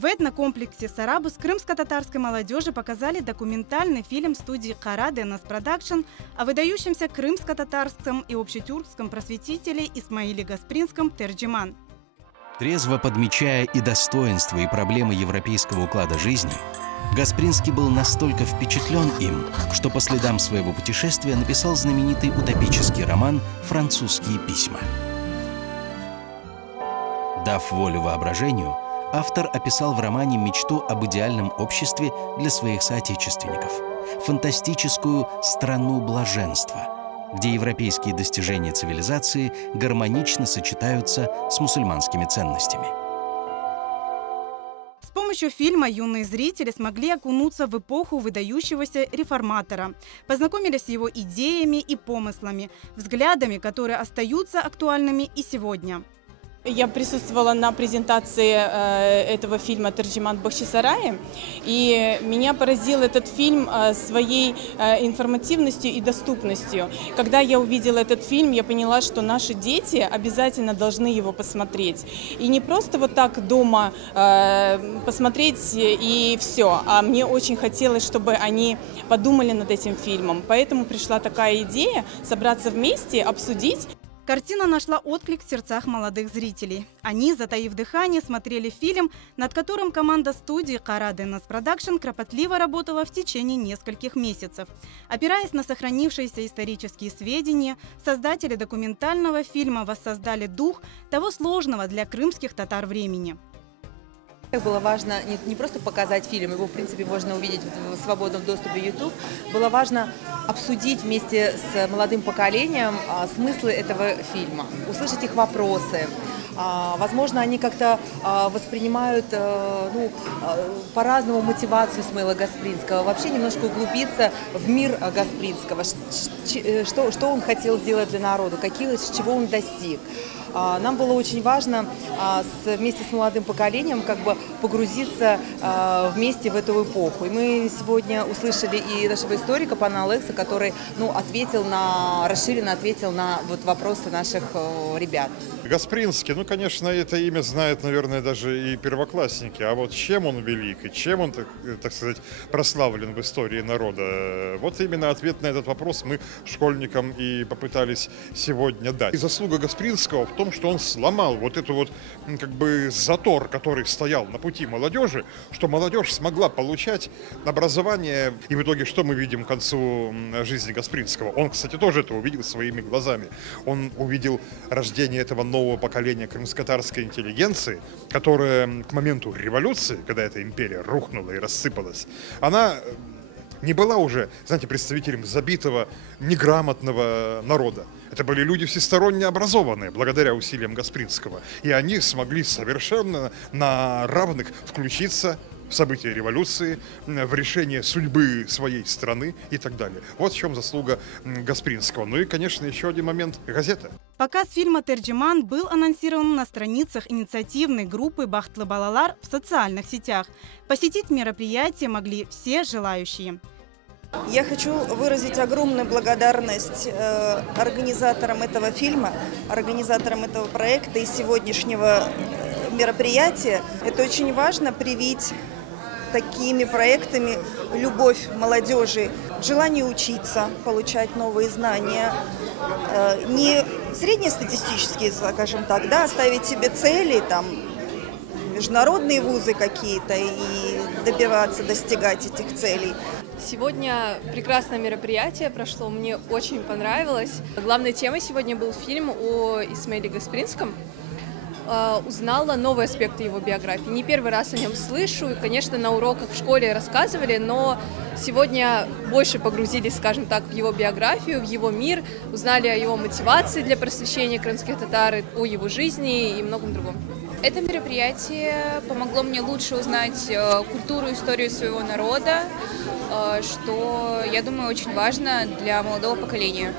В этнокомплексе «Сарабус» крымско-татарской молодежи показали документальный фильм студии «Кара Денас Продакшн» о выдающемся крымско-татарском и общетюркском просветителе Исмаиле Гаспринском «Терджиман». Трезво подмечая и достоинства, и проблемы европейского уклада жизни, Гаспринский был настолько впечатлен им, что по следам своего путешествия написал знаменитый утопический роман «Французские письма». Дав волю воображению, автор описал в романе мечту об идеальном обществе для своих соотечественников, фантастическую страну блаженства, где европейские достижения цивилизации гармонично сочетаются с мусульманскими ценностями. С помощью фильма юные зрители смогли окунуться в эпоху выдающегося реформатора, познакомились с его идеями и помыслами, взглядами, которые остаются актуальными и сегодня. Я присутствовала на презентации этого фильма «Терджиман Бахчисарае», и меня поразил этот фильм своей информативностью и доступностью. Когда я увидела этот фильм, я поняла, что наши дети обязательно должны его посмотреть. И не просто вот так дома посмотреть и все, а мне очень хотелось, чтобы они подумали над этим фильмом. Поэтому пришла такая идея собраться вместе, обсудить. Картина нашла отклик в сердцах молодых зрителей. Они, затаив дыхание, смотрели фильм, над которым команда студии «Кара Денас Продакшн» кропотливо работала в течение нескольких месяцев. Опираясь на сохранившиеся исторические сведения, создатели документального фильма воссоздали дух того сложного для крымских татар времени. Было важно не просто показать фильм, его, в принципе, можно увидеть в свободном доступе YouTube. Было важно обсудить вместе с молодым поколением смыслы этого фильма, услышать их вопросы. Возможно, они как-то воспринимают по-разному мотивацию Исмаила Гаспринского, вообще немножко углубиться в мир Гаспринского, что он хотел сделать для народа, чего он достиг. Нам было очень важно вместе с молодым поколением погрузиться вместе в эту эпоху. И мы сегодня услышали и нашего историка, пана Алекса, который расширенно ответил на вопросы наших ребят. Гаспринский, конечно, это имя знают, наверное, даже и первоклассники. А вот чем он велик и чем он, так сказать, прославлен в истории народа? Вот именно ответ на этот вопрос мы школьникам и попытались сегодня дать. И заслуга Гаспринского в том, что он сломал этот затор, который стоял на пути молодежи, что молодежь смогла получать образование. И в итоге что мы видим к концу жизни Гаспринского? Он, кстати, тоже это увидел своими глазами. Он увидел рождение этого нового поколения крымско-татарской интеллигенции, которая к моменту революции, когда эта империя рухнула и рассыпалась, она не была уже, представителем забитого, неграмотного народа. Это были люди всесторонне образованные, благодаря усилиям Гаспринского. И они смогли совершенно на равных включиться в события революции, в решение судьбы своей страны и так далее. Вот в чем заслуга Гаспринского. Ну и, конечно, еще один момент – газета. Показ фильма «Терджиман» был анонсирован на страницах инициативной группы «Бахтлы Балалар» в социальных сетях. Посетить мероприятие могли все желающие. Я хочу выразить огромную благодарность организаторам этого фильма, организаторам этого проекта и сегодняшнего мероприятия. Это очень важно — привить такими проектами любовь молодежи, желание учиться, получать новые знания, не среднестатистические, скажем так, ставить себе цели, международные вузы какие-то и достигать этих целей. Сегодня прекрасное мероприятие прошло, мне очень понравилось. Главной темой сегодня был фильм о Исмаиле Гаспринском. Узнала новые аспекты его биографии. Не первый раз о нем слышу, и, конечно, на уроках в школе рассказывали, но сегодня больше погрузились, скажем так, в его биографию, в его мир, узнали о его мотивации для просвещения крымских татар, о его жизни и многом другом. Это мероприятие помогло мне лучше узнать культуру и историю своего народа, что, я думаю, очень важно для молодого поколения.